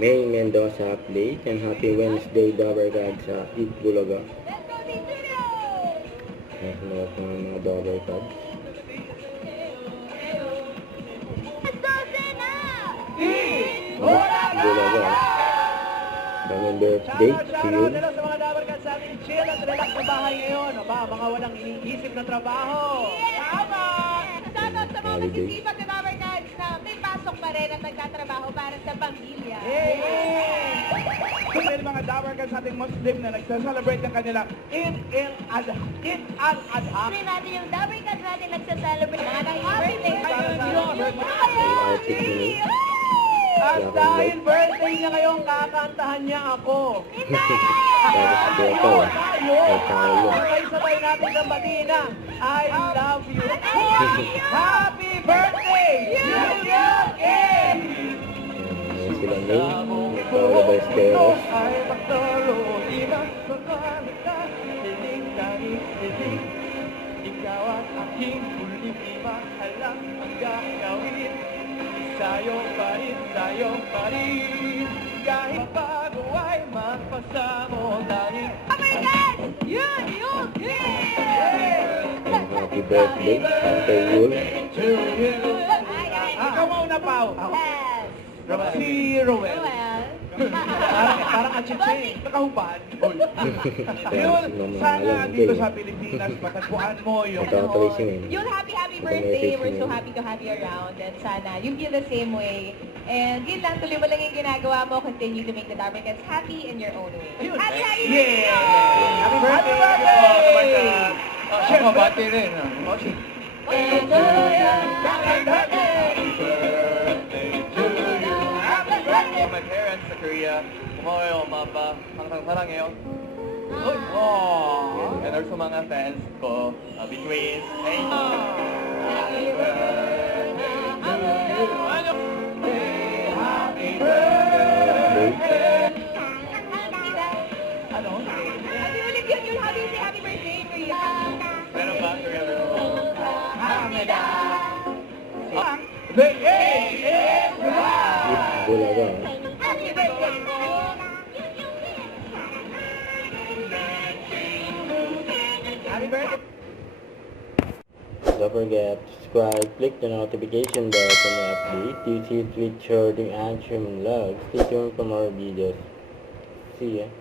May Mendoza update and happy Wednesday Dabber God sa Eat Bulaga. Nasunuot ng mga Dabber God. Bulaga. Kaming birthday to you. Sa mga Dabber God sa ating chill at relax sa bahay ngayon. Mga walang iniisip na trabaho. Tama! Shoutout sa mga masisipag na Dabber Gods na may pasok pa rin at nagtatrabaho para sa pamilya. May mga Dabber Gods ating Muslim na nagsaselebrate ng kanilang Eid al-Adha. Pray natin yung Dabber Gods natin nagsaselebrate ng ating birthday. Outfit ni At dahil birthday niya ngayon, kakantahan niya ako. Tapos ito ay tayo. Sabay-sabay natin sa batina. I love you. Happy birthday! Yun! Ngayon sila May. Nagpawala ba Esteros? Ay magtaro, ibang pagkalita. Hiling. Ikaw at aking huling imahalang ang gagawin. Sa'yo pa rin. Kahit bago ay magpasamo dahil Oh my God! Yun! Happy birthday, Tante Yul. to you. Ikaw mauna, Pao. Yes! Si Rowel. Well, Parang achiche. Nakahubad. Yun, sana dito sa Pilipinas, matagpuan mo yung... Nagkakatracing eh. Yul, happy birthday. We're so happy to have you around. And sana you feel the same way. And yun lang, tuloy mo lang yung ginagawa mo. Continue to make the Dabber Gods happy in your own way. Happy birthday! Yeah! Happy birthday! Siyempre, mabati rin. Happy birthday! My parents sa Korea, kumayo, mapa, hanggang sarangyo. And also mga fans ko, between, hey, happy birthday Ano? Happy ulit yun, Yul. Happy say happy birthday in Korea. Meron ba together? Hamida! Eat Bulaga. Happy birthday! Happy birthday! Don't forget to subscribe, click the notification bell for more updates. You see Twitch, shorting, and streaming vlogs. Stay tuned for more videos. See ya.